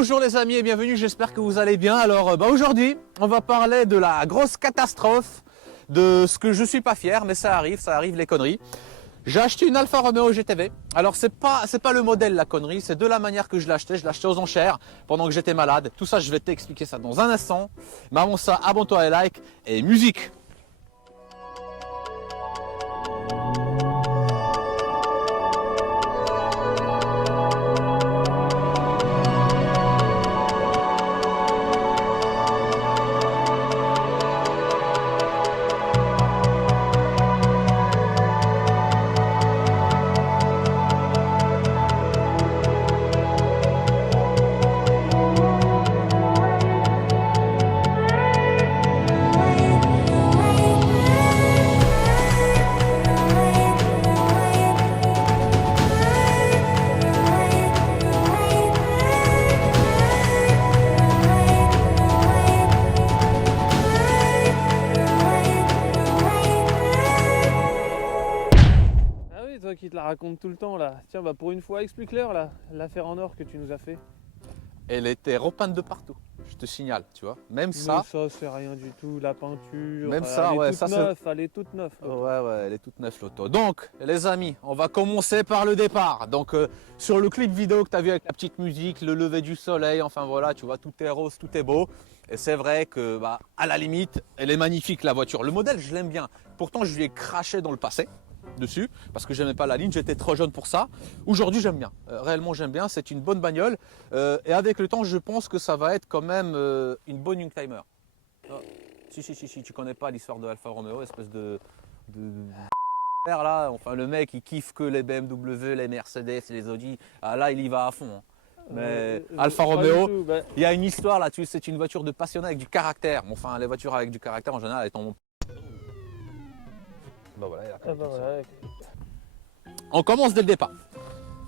Bonjour les amis et bienvenue, j'espère que vous allez bien. Alors aujourd'hui, on va parler de la grosse catastrophe, de ce que je suis pas fier, mais ça arrive les conneries. J'ai acheté une Alfa Romeo GTV. Alors c'est pas le modèle la connerie, c'est de la manière que je l'ai acheté aux enchères pendant que j'étais malade. Tout ça, je vais t'expliquer ça dans un instant. Mais avant ça, abonne-toi et like et musique. Qui te la raconte tout le temps là. Tiens, bah pour une fois, explique-leur là, l'affaire en or que tu nous as fait. Elle était repeinte de partout, je te signale, tu vois. Même ça. Mais ça, c'est rien du tout. La peinture. Même ça, ouais, ça c'est. Elle est toute neuve. Ouais, elle est toute neuve l'auto. Donc, les amis, on va commencer par le départ. Donc, sur le clip vidéo que tu as vu avec la petite musique, le lever du soleil, enfin voilà, tu vois, tout est rose, tout est beau. Et c'est vrai que, bah, à la limite, elle est magnifique la voiture. Le modèle, je l'aime bien. Pourtant, je lui ai craché dans le passé dessus parce que j'aimais pas la ligne, j'étais trop jeune pour ça. Aujourd'hui j'aime bien, réellement j'aime bien, c'est une bonne bagnole et avec le temps je pense que ça va être quand même une bonne Youngtimer. Oh, si, tu connais pas l'histoire de Alfa Romeo, espèce de là, enfin le mec il kiffe que les BMW, les Mercedes, les Audi, ah, là il y va à fond. Hein. Mais Alfa Romeo, il y a une histoire là-dessus, c'est une voiture de passionné avec du caractère. Bon, enfin les voitures avec du caractère en général elles tombent. Bah voilà, on commence dès le départ.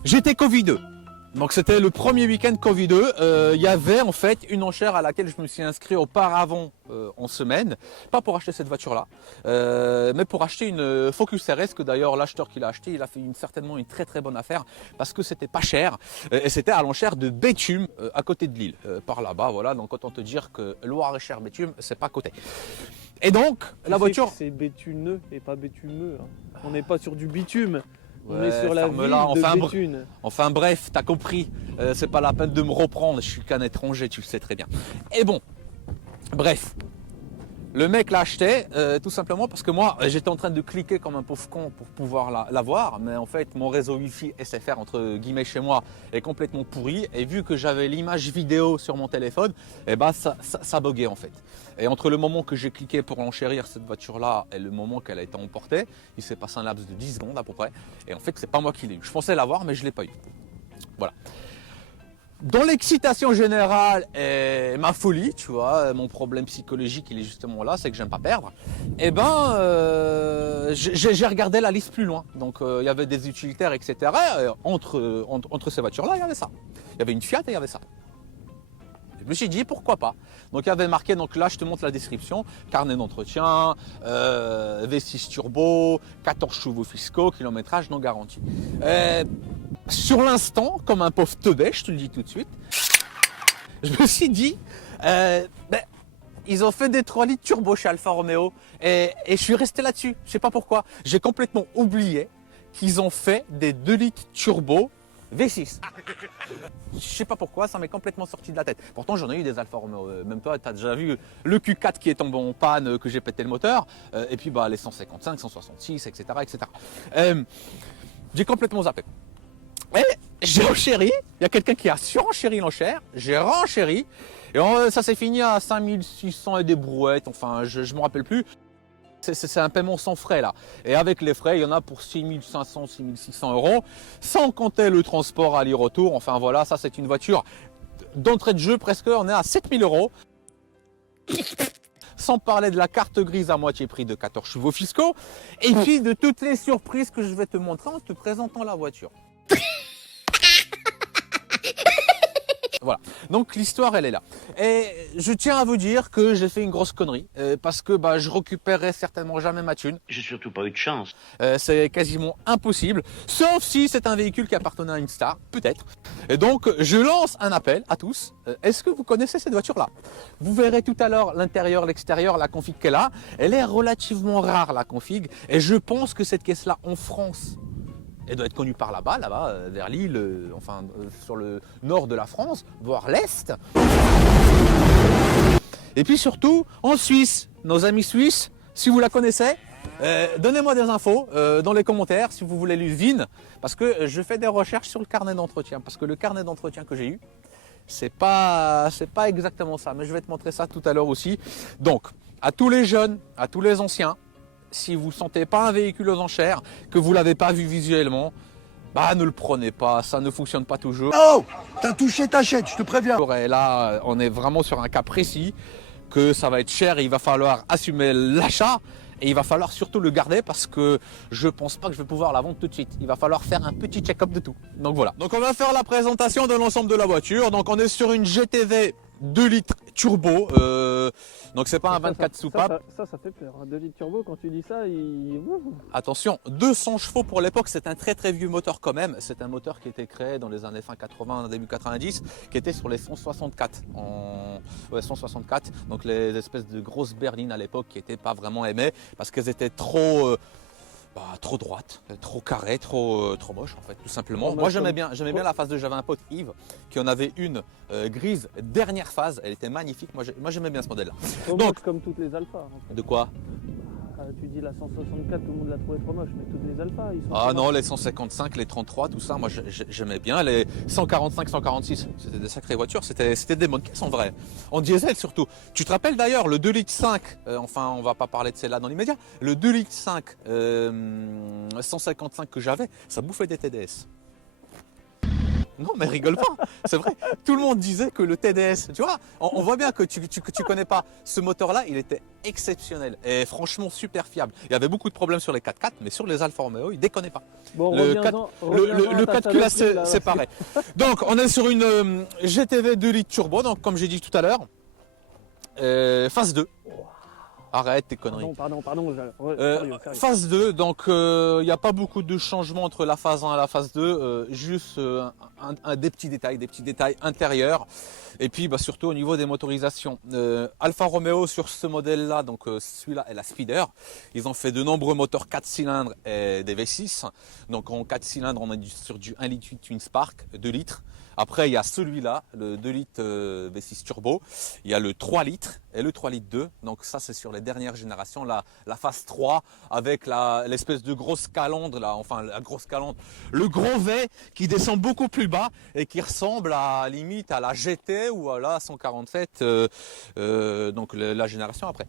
J'étais Covid-2. Donc c'était le premier week-end Covid-2. Il y avait en fait une enchère à laquelle je me suis inscrit auparavant en semaine. Pas pour acheter cette voiture-là, mais pour acheter une Focus RS que d'ailleurs l'acheteur qui l'a acheté, il a fait certainement une très bonne affaire parce que c'était pas cher. Et c'était à l'enchère de Béthune, à côté de Lille, par là-bas. Voilà, donc autant te dire que Loire-et-Cher Béthune, c'est pas à côté. Et donc, la voiture... C'est béthuneux et pas bétumeux. Hein. On n'est pas sur du bitume. Ouais, on est sur la ville de Béthune. Enfin bref, t'as compris. C'est pas la peine de me reprendre. Je suis qu'un étranger, tu le sais très bien. Et bon, bref. Le mec l'a acheté tout simplement parce que moi, j'étais en train de cliquer comme un pauvre con pour pouvoir la voir. Mais en fait, mon réseau Wi-Fi SFR, entre guillemets, chez moi, est complètement pourri. Et vu que j'avais l'image vidéo sur mon téléphone, eh ben, ça buguait en fait. Et entre le moment que j'ai cliqué pour enchérir cette voiture-là et le moment qu'elle a été emportée, il s'est passé un laps de 10 secondes à peu près. Et en fait, c'est pas moi qui l'ai eu. Je pensais l'avoir, mais je ne l'ai pas eu. Voilà. Dans l'excitation générale et ma folie, tu vois, mon problème psychologique, il est justement là, c'est que j'aime pas perdre. Et ben, j'ai regardé la liste plus loin. Donc, il y avait des utilitaires, etc. Et entre ces voitures-là, il y avait ça. Il y avait une Fiat et il y avait ça. Je me suis dit pourquoi pas. Donc il y avait marqué, donc là je te montre la description, carnet d'entretien, V6 turbo, 14 chevaux fiscaux, kilométrage non garanti. Sur l'instant, comme un pauvre teubé, je te le dis tout de suite, je me suis dit, ils ont fait des 3 litres turbo chez Alfa Romeo et je suis resté là-dessus. Je sais pas pourquoi. J'ai complètement oublié qu'ils ont fait des 2 litres turbo V6. Je sais pas pourquoi, ça m'est complètement sorti de la tête. Pourtant, j'en ai eu des Alfa Romeo. Même toi, tu as déjà vu le Q4 qui est tombé en panne, que j'ai pété le moteur. Et puis bah, les 155, 166, etc. J'ai complètement zappé. Et j'ai enchéri. Il y a quelqu'un qui a surenchéri l'enchère. J'ai renchéri. Et ça s'est fini à 5600 et des brouettes. Enfin, je ne me rappelle plus. C'est un paiement sans frais là. Et avec les frais, il y en a pour 6500, 6600 euros, sans compter le transport aller-retour. Enfin voilà, ça c'est une voiture d'entrée de jeu presque, on est à 7000 euros. Sans parler de la carte grise à moitié prix de 14 chevaux fiscaux. Et puis de toutes les surprises que je vais te montrer en te présentant la voiture. Voilà, donc l'histoire elle est là. Et je tiens à vous dire que j'ai fait une grosse connerie, parce que bah, je récupérerai certainement jamais ma thune. J'ai surtout pas eu de chance. C'est quasiment impossible, sauf si c'est un véhicule qui appartenait à une star, peut-être. Et donc je lance un appel à tous. Est-ce que vous connaissez cette voiture-là? Vous verrez tout à l'heure l'intérieur, l'extérieur, la config qu'elle a. Elle est relativement rare la config, et je pense que cette caisse-là en France, elle doit être connue par là-bas, vers Lille, sur le nord de la France, voire l'Est. Et puis surtout, en Suisse, nos amis suisses, si vous la connaissez, donnez-moi des infos dans les commentaires si vous voulez l'usine, parce que je fais des recherches sur le carnet d'entretien, parce que le carnet d'entretien que j'ai eu, c'est pas exactement ça, mais je vais te montrer ça tout à l'heure aussi. Donc, à tous les jeunes, à tous les anciens, si vous ne sentez pas un véhicule aux enchères, que vous ne l'avez pas vu visuellement, bah ne le prenez pas, ça ne fonctionne pas toujours. Oh, t'as touché, t'achètes, je te préviens. Et là, on est vraiment sur un cas précis, que ça va être cher et il va falloir assumer l'achat. Et il va falloir surtout le garder parce que je pense pas que je vais pouvoir la vendre tout de suite. Il va falloir faire un petit check-up de tout. Donc voilà. Donc on va faire la présentation de l'ensemble de la voiture. Donc on est sur une GTV 2 litres turbo. Donc c'est pas un 24 soupapes. Ça fait peur. 2 litres turbo, quand tu dis ça, Attention, 200 chevaux pour l'époque, c'est un très très vieux moteur quand même. C'est un moteur qui était créé dans les années fin 80, début 90, qui était sur les 164. 164, donc les espèces de grosses berlines à l'époque qui n'étaient pas vraiment aimées parce qu'elles étaient trop droites, trop carrées, trop moches en fait, tout simplement. Moi j'aimais bien la phase 2, j'avais un pote Yves qui en avait une grise, dernière phase, elle était magnifique. Moi j'aimais bien ce modèle-là. Donc comme toutes les alphas. En fait. De quoi? Tu dis la 164, tout le monde l'a trouvé trop moche, mais toutes les alphas, ils sont. Ah non, les 155, les 33, tout ça, moi j'aimais bien. Les 145, 146, c'était des sacrées voitures, c'était des bonnes caisses en vrai. En diesel surtout. Tu te rappelles d'ailleurs le 2 litres 5, on va pas parler de celle-là dans l'immédiat, le 2 litres 5 155 que j'avais, ça bouffait des TDS. Non mais rigole pas, c'est vrai. Tout le monde disait que le TDS, tu vois, on voit bien que tu connais pas ce moteur-là, il était exceptionnel et franchement super fiable. Il y avait beaucoup de problèmes sur les 4x4, mais sur les Alfa Romeo, il déconnait pas. Bon, le 4 culasse c'est pareil. Donc on est sur une GTV 2 litres turbo, donc comme j'ai dit tout à l'heure, phase 2. Arrête tes conneries. Pardon. Sérieux. Phase 2, donc il n'y a pas beaucoup de changements entre la phase 1 et la phase 2, juste des petits détails intérieurs. Et puis bah, surtout au niveau des motorisations. Alfa Romeo sur ce modèle-là, donc celui-là est la Speeder. Ils ont fait de nombreux moteurs 4 cylindres et des V6. Donc en 4 cylindres, on est sur du 1,8 litre Twin Spark, 2 litres. Après, il y a celui-là, le 2 litres V6 turbo. Il y a le 3 litres et le 3 litres 2. Donc ça, c'est sur les dernières générations. La phase 3 avec l'espèce de grosse calandre, la grosse calandre, le gros V qui descend beaucoup plus bas et qui ressemble limite à la GT ou à la 147, donc la génération après.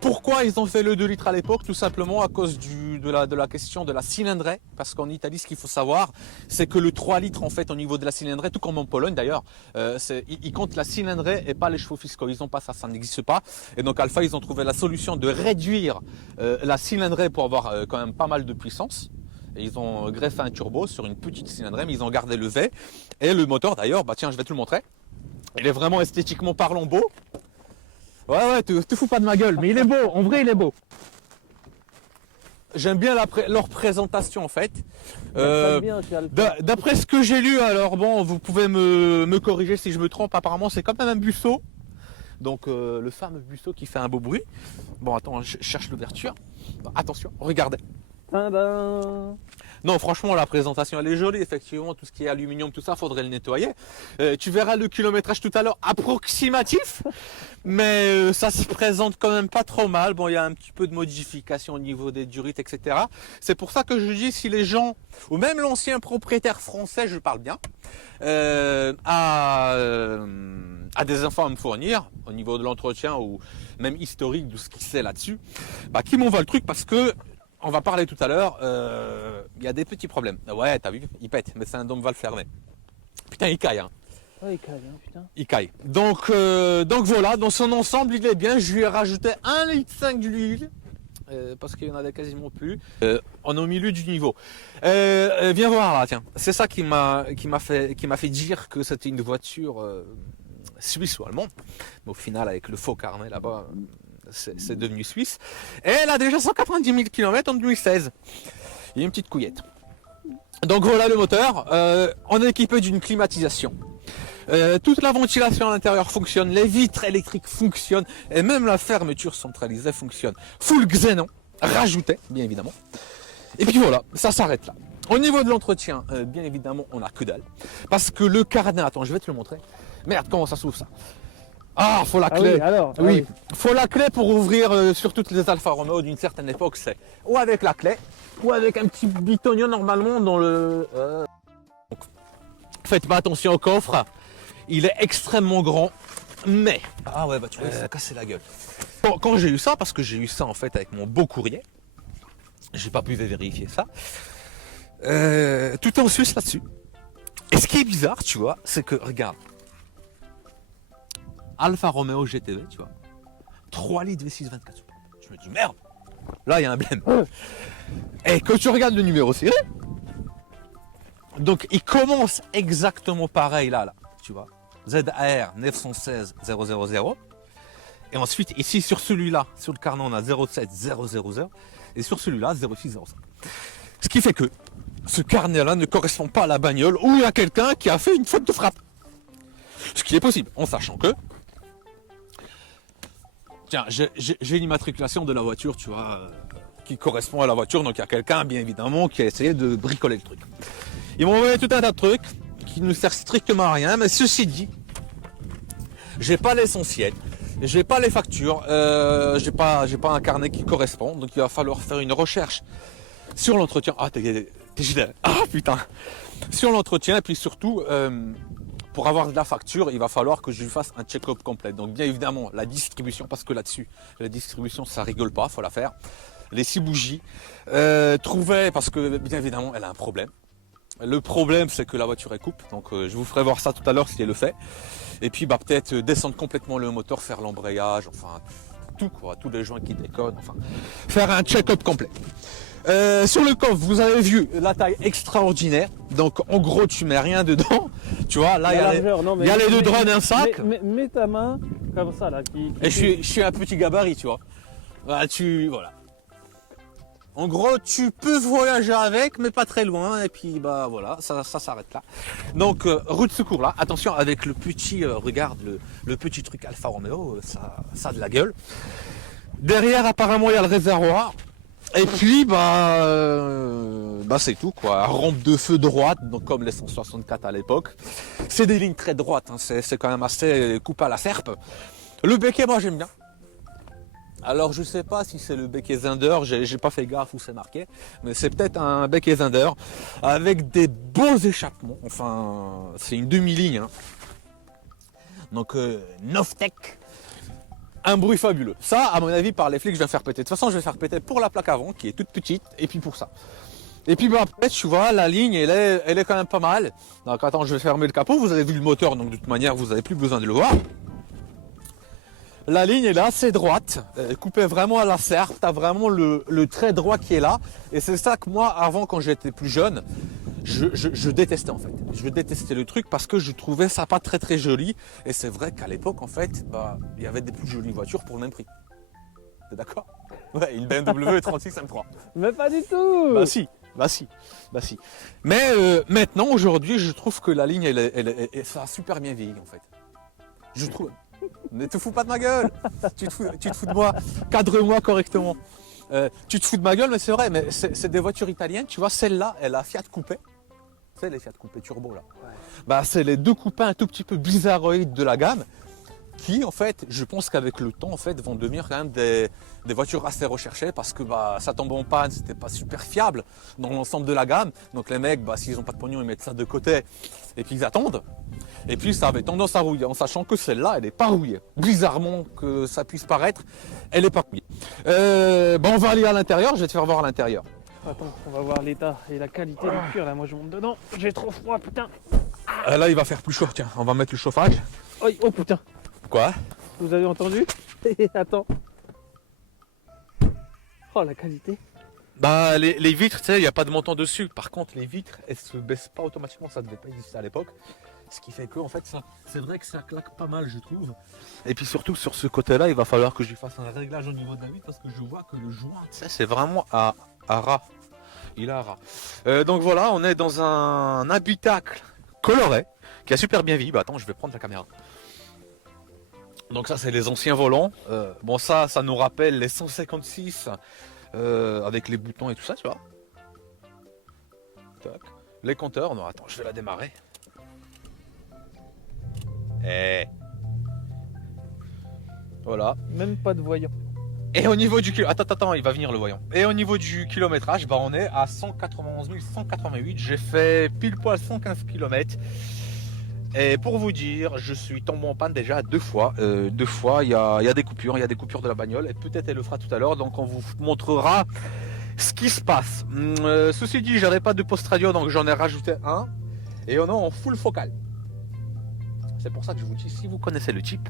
Pourquoi ils ont fait le 2 litres à l'époque? Tout simplement à cause de la question de la cylindrée, parce qu'en Italie ce qu'il faut savoir c'est que le 3 litres en fait au niveau de la cylindrée, tout comme en Pologne d'ailleurs, ils comptent la cylindrée et pas les chevaux fiscaux, ils n'ont pas ça n'existe pas. Et donc Alfa ils ont trouvé la solution de réduire la cylindrée pour avoir quand même pas mal de puissance. Et ils ont greffé un turbo sur une petite cylindrée, mais ils ont gardé le V. Et le moteur d'ailleurs, bah tiens je vais te le montrer, il est vraiment esthétiquement parlant beau. Ouais, te fous pas de ma gueule, mais il est beau, en vrai il est beau. J'aime bien leur présentation en fait. D'après ce que j'ai lu, alors bon, vous pouvez me corriger si je me trompe, apparemment c'est quand même un Busso. Donc le fameux Busso qui fait un beau bruit. Bon attends, je cherche l'ouverture. Attention, regardez. Tadam. Non, franchement, la présentation, elle est jolie, effectivement. Tout ce qui est aluminium, tout ça, faudrait le nettoyer. Tu verras le kilométrage tout à l'heure approximatif, mais ça se présente quand même pas trop mal. Bon, il y a un petit peu de modification au niveau des durites, etc. C'est pour ça que je dis, si les gens, ou même l'ancien propriétaire français, je parle bien, a des infos à me fournir, au niveau de l'entretien, ou même historique de ce qu'il sait là-dessus, bah, qui m'envoie le truc parce que, on va parler tout à l'heure, il y a des petits problèmes. Ouais, t'as vu, il pète, mais c'est un dôme valve fermé. Putain, il caille, hein. Ouais, il caille, hein, putain. Il caille. Donc voilà, dans son ensemble, il est bien. Je lui ai rajouté 1,5 litre d'huile. parce qu'il n'y en avait quasiment plus. On est au milieu du niveau. Viens voir là, tiens. C'est ça qui m'a fait dire que c'était une voiture suisse ou allemande. Mais au final, avec le faux carnet là-bas, c'est devenu suisse. Et elle a déjà 190 000 km en 2016. Il y a une petite couillette. Donc voilà le moteur. On est équipé d'une climatisation. Toute la ventilation à l'intérieur fonctionne, les vitres électriques fonctionnent et même la fermeture centralisée fonctionne. Full xénon, rajouté bien évidemment. Et puis voilà, ça s'arrête là. Au niveau de l'entretien, bien évidemment, on n'a que dalle. Parce que le carnet, attends, je vais te le montrer. Merde, comment ça s'ouvre ça? Ah, faut la clé. Oui, alors. Oui, faut la clé pour ouvrir sur toutes les Alfa Romeo d'une certaine époque. C'est ou avec la clé, ou avec un petit bitonio normalement dans le... Donc, faites pas attention au coffre. Il est extrêmement grand, mais... Ah ouais, bah tu vois, ça a cassé la gueule. Quand j'ai eu ça, parce que j'ai eu ça en fait avec mon beau courrier, j'ai pas pu vérifier ça, tout est en Suisse là-dessus. Et ce qui est bizarre, tu vois, c'est que, regarde, Alfa Romeo GTV, tu vois, 3 litres V6 24 sous. Je me dis, merde, là il y a un blême. Et quand tu regardes le numéro série, donc il commence exactement pareil là, tu vois. ZAR 916 000 et ensuite ici sur celui-là, sur le carnet on a 07000 et sur celui-là 0605. Ce qui fait que ce carnet-là ne correspond pas à la bagnole où il y a quelqu'un qui a fait une faute de frappe. Ce qui est possible, en sachant que tiens, j'ai l'immatriculation de la voiture, tu vois, qui correspond à la voiture, donc il y a quelqu'un bien évidemment qui a essayé de bricoler le truc. Ils m'ont envoyé tout un tas de trucs qui ne servent strictement à rien, mais ceci dit, j'ai pas l'essentiel, j'ai pas les factures, j'ai pas un carnet qui correspond, donc il va falloir faire une recherche sur l'entretien. Ah, t'es gilet. Ah putain. Sur l'entretien et puis surtout, pour avoir de la facture, il va falloir que je lui fasse un check-up complet. Donc bien évidemment la distribution, parce que là-dessus, la distribution ça rigole pas, faut la faire. Les 6 bougies, trouver, parce que bien évidemment elle a un problème. Le problème, c'est que la voiture est coupe, donc je vous ferai voir ça tout à l'heure si elle le fait. Et puis, bah, peut-être descendre complètement le moteur, faire l'embrayage, enfin, tout quoi, tous les joints qui déconnent, enfin, faire un check-up complet. Sur le coffre, vous avez vu la taille extraordinaire, donc en gros, tu mets rien dedans, tu vois, là, il y a les deux drones et un sac. Mets ta main comme ça, là. Et je suis un petit gabarit, tu vois. Voilà, voilà. En gros, tu peux voyager avec, mais pas très loin. Et puis, bah voilà, ça s'arrête là. Donc, roue de secours là. Attention avec le petit, regarde le petit truc Alfa Romeo, ça a de la gueule. Derrière, apparemment, il y a le réservoir. Et puis, bah c'est tout quoi. Rampe de feu droite, donc comme les 164 à l'époque. C'est des lignes très droites. Hein. C'est quand même assez coupé à la serpe. Le béquet, moi j'aime bien. Alors je sais pas si c'est le becquet Zender, j'ai pas fait gaffe où c'est marqué, mais c'est peut-être un becquet Zender avec des beaux échappements, enfin c'est une demi-ligne. Hein. Donc Novtech, un bruit fabuleux. Ça à mon avis par les flics je vais faire péter. De toute façon je vais faire péter pour la plaque avant qui est toute petite et puis pour ça. Et puis bah, après tu vois la ligne elle est quand même pas mal. Donc attends je vais fermer le capot, vous avez vu le moteur donc de toute manière vous n'avez plus besoin de le voir. La ligne est là, c'est droite, coupée vraiment à la serpe, tu as vraiment le trait droit qui est là. Et c'est ça que moi, avant, quand j'étais plus jeune, je détestais en fait. Je détestais le truc parce que je trouvais ça pas très très joli. Et c'est vrai qu'à l'époque, en fait, bah, il y avait des plus jolies voitures pour le même prix. T'es d'accord? Ouais, une BMW 36 M3. Mais pas du tout. Bah si. Mais maintenant, aujourd'hui, je trouve que la ligne, ça a super bien vieilli en fait. Je trouve... Ne te fous pas de ma gueule. Tu te fous de moi. Cadre-moi correctement. Tu te fous de ma gueule, mais c'est vrai. Mais c'est des voitures italiennes. Tu vois, celle-là, elle a Fiat Coupé. Tu sais, les Fiat Coupé turbo là. Ouais. Bah, c'est les deux coupés un tout petit peu bizarroïdes de la gamme. Qui, en fait, je pense qu'avec le temps, en fait, vont devenir quand même des voitures assez recherchées parce que bah, ça tombe en panne, c'était pas super fiable dans l'ensemble de la gamme. Donc les mecs, bah, s'ils n'ont pas de pognon, ils mettent ça de côté et puis ils attendent. Et puis ça avait tendance à rouiller, en sachant que celle-là, elle n'est pas rouillée. Bizarrement que ça puisse paraître, elle n'est pas rouillée. On va aller à l'intérieur, je vais te faire voir à l'intérieur. Attends, on va voir l'état et la qualité du cuir. Là, moi je monte dedans, j'ai trop froid, putain. Là, il va faire plus chaud, tiens, on va mettre le chauffage. Oh putain. Quoi? Vous avez entendu? Attends. Oh, la qualité. Bah les vitres, tu sais, il n'y a pas de montant dessus. Par contre, les vitres, elles se baissent pas automatiquement, ça ne devait pas exister à l'époque. Ce qui fait que, en fait, ça, c'est vrai que ça claque pas mal, je trouve. Et puis surtout, sur ce côté-là, il va falloir que je lui fasse un réglage au niveau de la vitre parce que je vois que le joint, tu sais, c'est vraiment à ras. Il est à ras. Donc voilà, on est dans un habitacle coloré qui a super bien vieilli. Bah attends, je vais prendre la caméra. Donc ça, c'est les anciens volants. Bon, ça nous rappelle les 156 avec les boutons et tout ça, tu vois. Tac. Les compteurs. Non, attends, je vais la démarrer. Et voilà. Même pas de voyant. Et au niveau du attends, il va venir le voyant. Et au niveau du kilométrage, bah on est à 191 188. J'ai fait pile poil 115 km. Et pour vous dire, je suis tombé en panne déjà 2 fois. 2 fois, il y a des coupures, de la bagnole. Et peut-être elle le fera tout à l'heure. Donc on vous montrera ce qui se passe. Ceci dit, j'avais pas de post radio, donc j'en ai rajouté un. Et on est en full focal. C'est pour ça que je vous dis, si vous connaissez le type,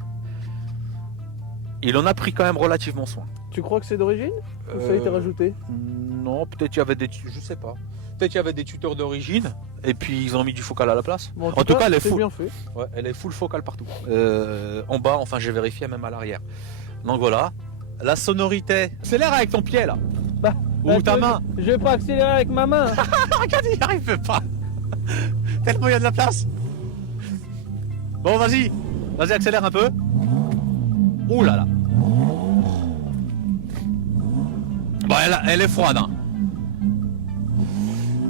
il en a pris quand même relativement soin. Tu crois que c'est d'origine ou ça a été rajouté? Non, peut-être il y avait je sais pas. Peut-être il y avait des tuteurs d'origine et puis ils ont mis du focal à la place. Bon, en tout cas, elle est full. bien fait. Ouais, elle est full focal partout. En bas, enfin, j'ai vérifié même à l'arrière. Donc voilà, la sonorité. Accélère avec ton pied là. Bah, Ou ta main. Je vais pas accélérer avec ma main. Regarde, il n'y arrive pas. Tellement il y a de la place. Bon, vas-y, accélère un peu. Ouh là là. Bon, elle est froide. Hein.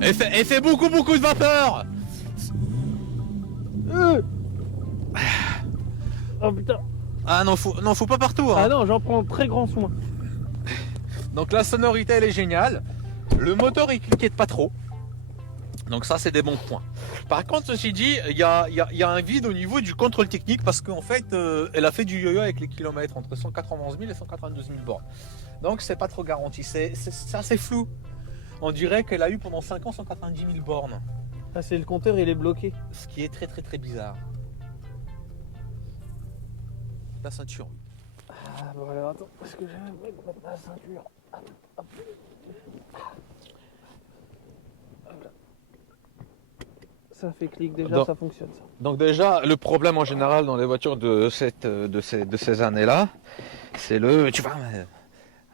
Elle fait beaucoup de vapeur. Oh putain. Ah non, faut pas partout. Hein. Ah non, j'en prends très grand soin. Donc la sonorité, elle est géniale. Le moteur, il cliquette pas trop. Donc ça, c'est des bons points. Par contre, ceci dit, il y a un vide au niveau du contrôle technique parce qu'en fait, elle a fait du yo-yo avec les kilomètres entre 191 000 et 192 000 bornes. Donc c'est pas trop garanti. C'est assez flou. On dirait qu'elle a eu pendant 5 ans 190 000 bornes. Ah, c'est le compteur, il est bloqué. Ce qui est très bizarre. La ceinture. Ah bon alors attends, est-ce que j'ai mettre la ceinture? Hop, hop. Hop là. Ça fait clic déjà, Donc, ça fonctionne ça. Donc déjà, le problème en général dans les voitures de ces années-là, c'est tu vois,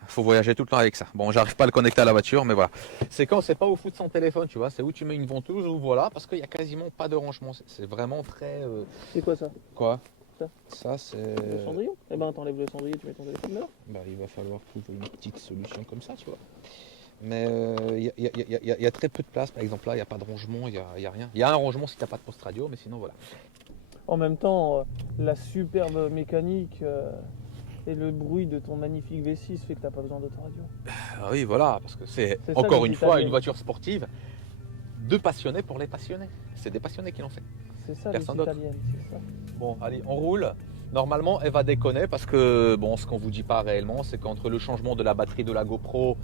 faut voyager tout le temps avec ça. Bon, j'arrive pas à le connecter à la voiture, mais voilà. C'est quand c'est pas au foot de son téléphone, tu vois, c'est où tu mets une ventouse ou voilà, parce qu'il y a quasiment pas de rangement. C'est vraiment très. C'est quoi ça? Quoi? Ça, Ça c'est. le cendrier? Eh ben t'enlèves le cendrier, tu mets ton téléphone là. Bah, il va falloir trouver une petite solution comme ça, tu vois. Mais il y a très peu de place, par exemple là, il n'y a pas de rangement, il n'y a rien. Il y a un rangement si tu n'as pas de poste radio, mais sinon voilà. En même temps, la superbe mécanique et le bruit de ton magnifique V6 fait que t'as pas besoin d'autoradio. Ah oui, voilà, parce que c'est C'est ça, encore les une fois Italiens. une voiture sportive de passionnés pour les passionnés. C'est des passionnés qui l'ont fait. C'est ça Personne les d'autre. italiennes, c'est ça. Bon, allez, on roule. Normalement, elle va déconner parce que, bon, ce qu'on vous dit pas réellement, c'est qu'entre le changement de la batterie de la GoPro,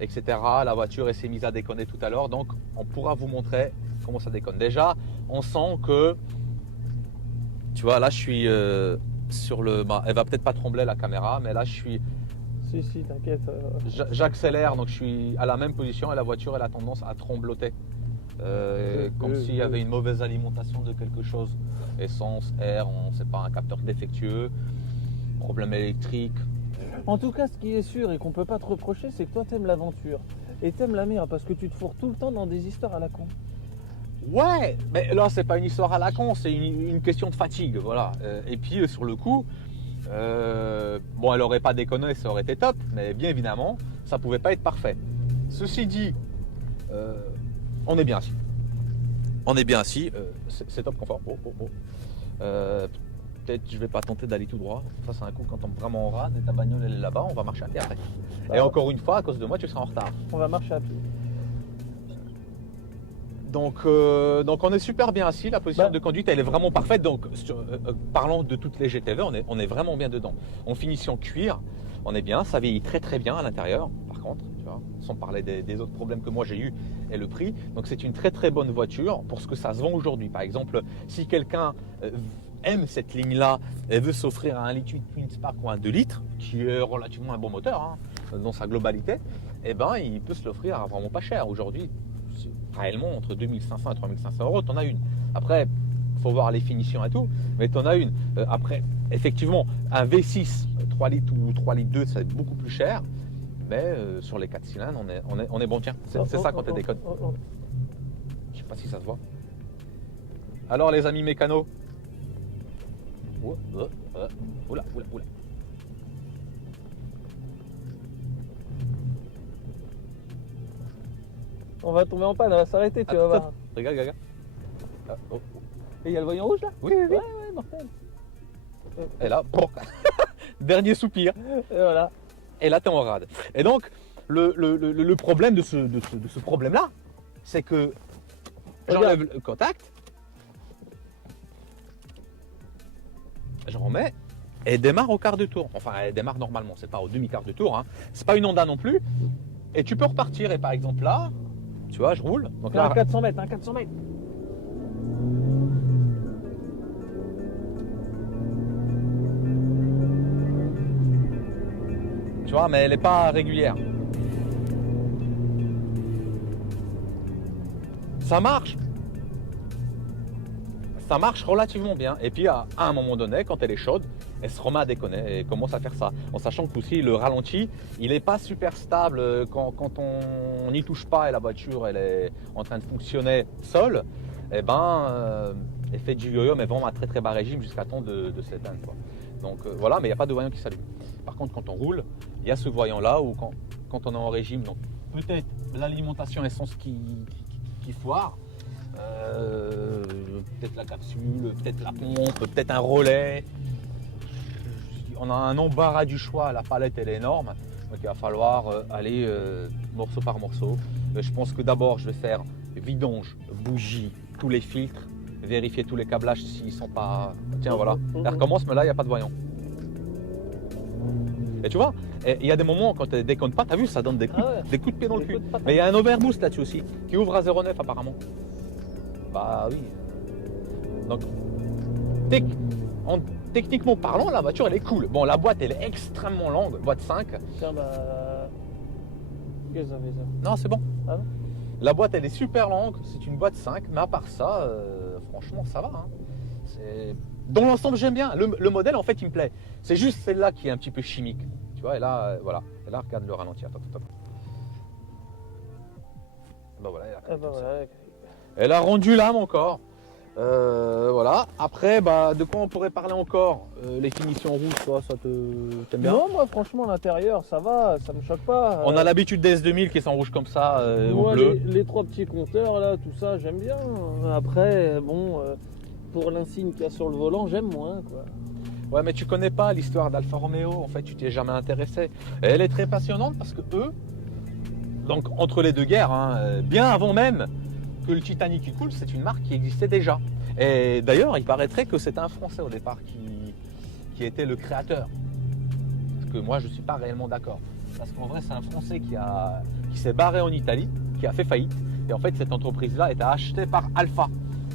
etc., la voiture elle s'est mise à déconner tout à l'heure. Donc, on pourra vous montrer comment ça déconne. Déjà, on sent que, tu vois, là, je suis sur le... Bah, elle va peut-être pas trembler la caméra, mais là, je suis... Si, t'inquiète. J'accélère, donc je suis à la même position et la voiture, elle a tendance à trembloter. Comme s'il y avait une mauvaise alimentation de quelque chose. Essence, air, on sait pas, un capteur défectueux, problème électrique. En tout cas, ce qui est sûr et qu'on peut pas te reprocher, c'est que toi t'aimes l'aventure. Et t'aimes la merde parce que tu te fourres tout le temps dans des histoires à la con. Ouais, mais là c'est pas une histoire à la con, c'est une question de fatigue, voilà. Et puis sur le coup, bon, elle aurait pas déconné, ça aurait été top, mais bien évidemment, ça pouvait pas être parfait. Ceci dit, on est bien assis. On est bien assis, c'est top confort. Peut-être je vais pas tenter d'aller tout droit. Ça c'est un coup quand on est vraiment en rade et ta bagnole elle est là-bas, on va marcher à pied après. Et encore une fois, à cause de moi, tu seras en retard. On va marcher à pied. Donc on est super bien assis, la position Bah. de conduite elle est vraiment parfaite. Donc parlant de toutes les GTV, on est vraiment bien dedans. En finition cuir, on est bien, ça vieillit très bien à l'intérieur. Par contre, tu vois, sans parler des autres problèmes que moi j'ai eu et le prix. Donc c'est une très bonne voiture pour ce que ça se vend aujourd'hui. Par exemple, si quelqu'un aime cette ligne-là et veut s'offrir un liquide Twin Spark ou un 2 litres, qui est relativement un bon moteur hein, dans sa globalité, eh ben, il peut se l'offrir à vraiment pas cher. Aujourd'hui, c'est réellement entre 2500 et 3500 euros, tu en as une. Après, il faut voir les finitions et tout, mais tu en as une. Après, effectivement, un V6 3 litres ou 3 litres 2, ça va être beaucoup plus cher, mais sur les 4 cylindres, on est bon. Tiens, c'est ça quand tu déconnes. Je sais pas si ça se voit. Alors les amis mécanos. Oula. On va tomber en panne, elle va s'arrêter, tu vas voir. Regarde. Ah, oh. Et il y a le voyant rouge là? Oui. Ouais, mortel. Et là, bon. Dernier soupir. Et voilà. Et là, t'es en rade. Et donc, le problème de ce problème-là, c'est que j'enlève le contact, je remets, et elle démarre au quart de tour. Enfin, elle démarre normalement, c'est pas au demi-quart de tour. Hein. C'est pas une Honda non plus. Et tu peux repartir. Et par exemple là, tu vois, je roule. Donc là, 400 mètres, 400 mètres. tu vois, mais elle n'est pas régulière. Ça marche relativement bien. Et puis à un moment donné, quand elle est chaude, elle se remet à déconner et commence à faire ça. En sachant que aussi le ralenti, il n'est pas super stable quand on n'y touche pas et la voiture elle est en train de fonctionner seule. Et ben, elle fait du yo-yo mais vraiment à très très bas régime jusqu'à temps de s'éteindre, quoi. Donc voilà, mais il n'y a pas de voyant qui s'allume. Par contre, quand on roule, il y a ce voyant là où quand on est en régime, donc peut-être l'alimentation essence qui foire. Peut-être la capsule, peut-être la pompe, peut-être un relais. On a un embarras du choix, la palette elle est énorme, donc il va falloir aller morceau par morceau. Je pense que d'abord je vais faire vidange, bougie, tous les filtres, vérifier tous les câblages s'ils sont pas... Tiens voilà, elle recommence mais là il n'y a pas de voyant. Et tu vois, il y a des moments quand elle déconne pas, t'as vu, ça donne des coups de pied dans le cul. Mais il y a un overboost là-dessus aussi, qui ouvre à 0,9 apparemment. Bah oui. Donc, techniquement parlant, la voiture elle est cool. Bon, la boîte elle est extrêmement longue, boîte 5. Tiens, bah. Qu'est-ce que ça fait ça? Non, c'est bon. Ah bon? La boîte elle est super longue, c'est une boîte 5, mais à part ça, franchement ça va. Hein. Dans l'ensemble, j'aime bien. Le modèle en fait il me plaît. C'est juste celle-là qui est un petit peu chimique. Tu vois, et là, voilà. Et là, regarde le ralenti. Attends. Bah voilà, elle a rendu l'âme encore. Voilà. Après, bah, de quoi on pourrait parler encore? Les finitions rouges, toi, ça t'aime bien? Non, moi franchement l'intérieur ça va, ça me choque pas. On a l'habitude des S2000 qui sont rouges comme ça, moi, ou bleu. les trois petits compteurs là, tout ça j'aime bien. Après, bon, pour l'insigne qu'il y a sur le volant, j'aime moins quoi. Ouais, mais tu connais pas l'histoire d'Alfa Romeo, en fait, tu t'y es jamais intéressé. Et elle est très passionnante parce que eux, donc entre les deux guerres, hein, bien avant même que le Titanic qui coule, c'est une marque qui existait déjà. Et d'ailleurs, il paraîtrait que c'était un Français au départ qui était le créateur. Parce que moi, je ne suis pas réellement d'accord. Parce qu'en vrai, c'est un Français qui s'est barré en Italie, qui a fait faillite. Et en fait, cette entreprise-là a été achetée par Alfa.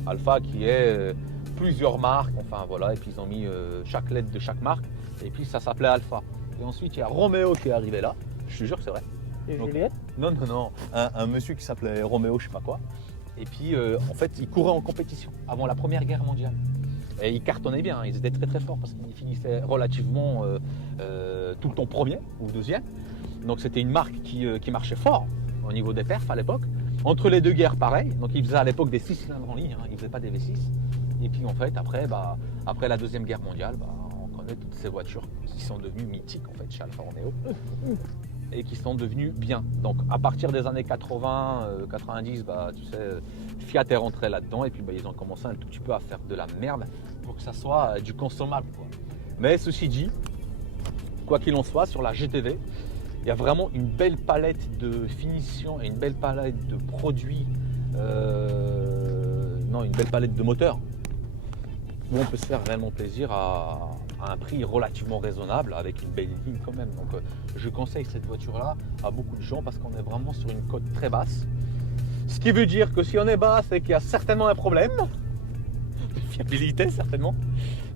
Alfa qui est plusieurs marques, enfin voilà, et puis ils ont mis chaque lettre de chaque marque. Et puis ça s'appelait Alfa. Et ensuite, il y a Romeo qui est arrivé là. Je te jure que c'est vrai. Et Donc, Juliette? Non. Un monsieur qui s'appelait Roméo, je sais pas quoi. Et puis, en fait, il courait en compétition avant la Première Guerre mondiale. Et ils cartonnaient bien, hein. Ils étaient très très forts parce qu'ils finissaient relativement tout le temps premier ou deuxième. Donc c'était une marque qui marchait fort au niveau des perfs à l'époque. Entre les deux guerres, pareil. Donc ils faisaient à l'époque des 6 cylindres en ligne, hein. Ils ne faisaient pas des V6. Et puis en fait, après la Deuxième Guerre mondiale, on connaît toutes ces voitures qui sont devenues mythiques en fait chez Alfa Romeo. Et qui sont devenus bien. Donc à partir des années 80, 90, tu sais, Fiat est rentré là-dedans et puis ils ont commencé un tout petit peu à faire de la merde pour que ça soit du consommable, quoi. Mais ceci dit, quoi qu'il en soit, sur la GTV, il y a vraiment une belle palette de finition et une belle palette de produits, une belle palette de moteurs où on peut se faire réellement plaisir à un prix relativement raisonnable avec une belle ligne quand même. Donc je conseille cette voiture là à beaucoup de gens parce qu'on est vraiment sur une cote très basse. Ce qui veut dire que si on est bas, c'est qu'il y a certainement un problème de fiabilité certainement.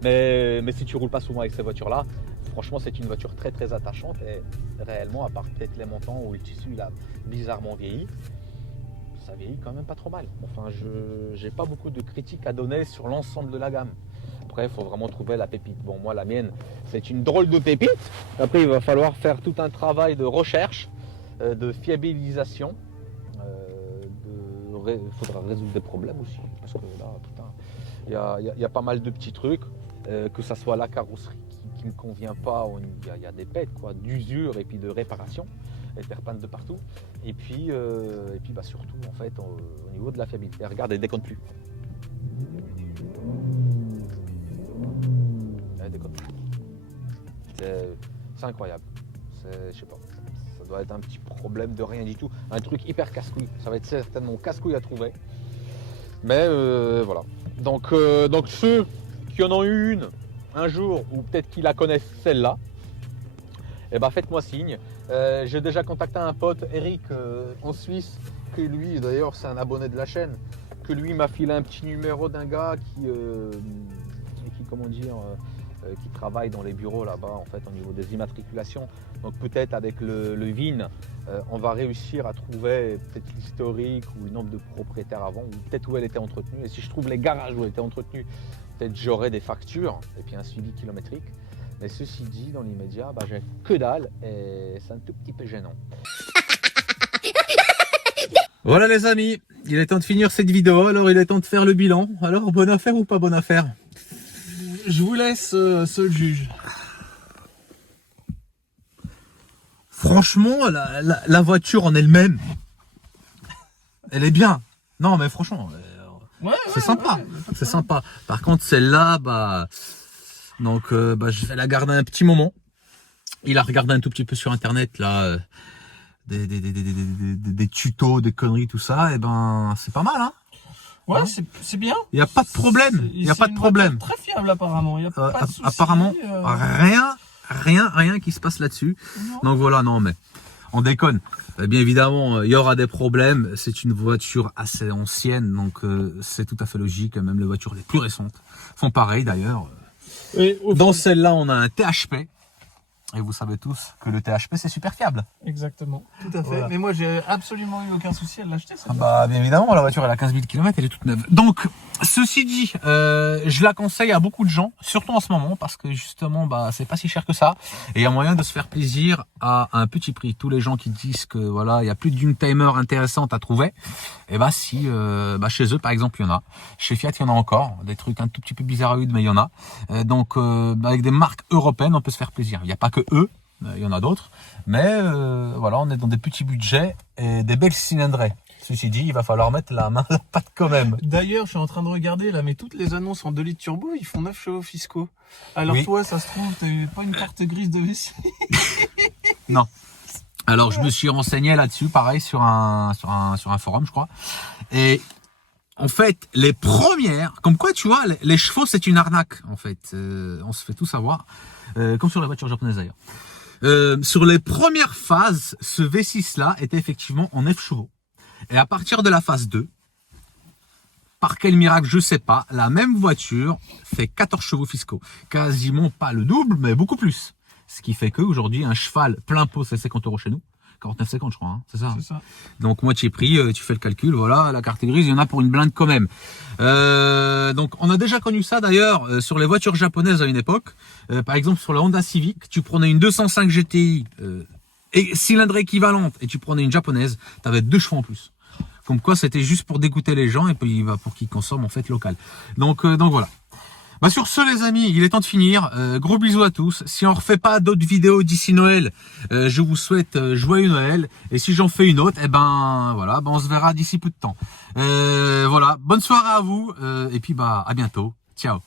Mais si tu roules pas souvent avec ces voitures-là, franchement, c'est une voiture très très attachante et réellement, à part peut-être les montants où le tissu il a bizarrement vieilli, ça vieillit quand même pas trop mal. Enfin, je n'ai pas beaucoup de critiques à donner sur l'ensemble de la gamme. Après, il faut vraiment trouver la pépite. Bon, moi, la mienne, c'est une drôle de pépite. Après, il va falloir faire tout un travail de recherche, de fiabilisation. Il faudra résoudre des problèmes aussi. Parce que là, putain, il y a pas mal de petits trucs. Que ça soit la carrosserie qui ne me convient pas, il y a des pètes d'usure et puis de réparation. Les terre-peinte de partout. Et puis bah, surtout, en fait, au niveau de la fiabilité. Regarde, elle déconne plus. Elle déconne plus. C'est incroyable. Je sais pas. Ça doit être un petit problème de rien du tout. Un truc hyper casse-couille. Ça va être certainement casse-couille à trouver. Mais voilà. Donc ceux qui en ont eu une un jour, ou peut-être qui la connaissent celle-là, eh ben faites-moi signe. J'ai déjà contacté un pote, Eric, en Suisse, que lui, d'ailleurs, c'est un abonné de la chaîne, que lui m'a filé un petit numéro d'un gars qui travaille dans les bureaux là-bas, en fait, au niveau des immatriculations. Donc peut-être avec le VIN, on va réussir à trouver peut-être l'historique ou le nombre de propriétaires avant, ou peut-être où elle était entretenue. Et si je trouve les garages où elle était entretenue, peut-être j'aurai des factures et puis un suivi kilométrique. Mais ceci dit, dans l'immédiat, bah, j'ai que dalle et c'est un tout petit peu gênant. Voilà les amis, il est temps de finir cette vidéo, alors il est temps de faire le bilan. Alors, bonne affaire ou pas bonne affaire? Je vous laisse seul juge. Franchement, la voiture en elle-même, elle est bien. Non mais franchement, c'est sympa, c'est sympa. Par contre celle-là, je vais la garder un petit moment. Il a regardé un tout petit peu sur internet là, des tutos, des conneries, tout ça, et ben c'est pas mal hein. Ouais, c'est bien. Il n'y a pas de problème, il n'y a pas de problème. Très fiable apparemment, il y a pas de soucis, apparemment, rien qui se passe là-dessus. Donc voilà, non mais on déconne. Bien évidemment, il y aura des problèmes. C'est une voiture assez ancienne, donc c'est tout à fait logique. Même les voitures les plus récentes font pareil d'ailleurs. Dans celle-là, on a un THP. Et vous savez tous que le THP, c'est super fiable. Exactement, tout à fait. Voilà. Mais moi, j'ai absolument eu aucun souci à l'acheter. Bien évidemment, la voiture, elle a 15 000 km, elle est toute neuve. Donc, ceci dit, je la conseille à beaucoup de gens, surtout en ce moment, parce que justement, c'est pas si cher que ça. Et il y a moyen de se faire plaisir à un petit prix. Tous les gens qui disent que voilà, il y a plus d'une timer intéressante à trouver, et chez eux, par exemple, il y en a. Chez Fiat, il y en a encore. Des trucs un tout petit peu bizarroïdes, mais il y en a. Avec des marques européennes, on peut se faire plaisir. Il n'y a pas que eux, il y en a d'autres. Mais voilà, on est dans des petits budgets et des belles cylindrées. Ceci dit, il va falloir mettre la main à la pâte quand même. D'ailleurs, je suis en train de regarder là, mais toutes les annonces en 2 litres turbo, ils font 9 chevaux fiscaux. Alors oui. Toi, ça se trouve, t'as pas une carte grise de vessie. Non. Alors, je me suis renseigné là-dessus, pareil, sur un forum, je crois. Et en fait, les premières, comme quoi, tu vois, les chevaux, c'est une arnaque, en fait. On se fait tout savoir, comme sur les voitures japonaises d'ailleurs. Sur les premières phases, ce V6-là était effectivement en 9 chevaux. Et à partir de la phase 2, par quel miracle, je sais pas, la même voiture fait 14 chevaux fiscaux. Quasiment pas le double, mais beaucoup plus. Ce qui fait qu'aujourd'hui, un cheval plein pot, c'est 50 € chez nous. 49,50 je crois, hein, c'est ça. C'est ça. Donc moitié prix, tu fais le calcul, voilà, la carte grise, il y en a pour une blinde quand même. Donc on a déjà connu ça d'ailleurs sur les voitures japonaises à une époque. Par exemple sur la Honda Civic, tu prenais une 205 GTI et cylindrée équivalente et tu prenais une japonaise, tu avais 2 chevaux en plus. Comme quoi c'était juste pour dégoûter les gens et puis pour qu'ils consomment en fait local. Donc voilà. Sur ce les amis, il est temps de finir. Gros bisous à tous. Si on refait pas d'autres vidéos d'ici Noël, je vous souhaite joyeux Noël. Et si j'en fais une autre, on se verra d'ici peu de temps. Voilà, bonne soirée à vous. Et puis à bientôt. Ciao.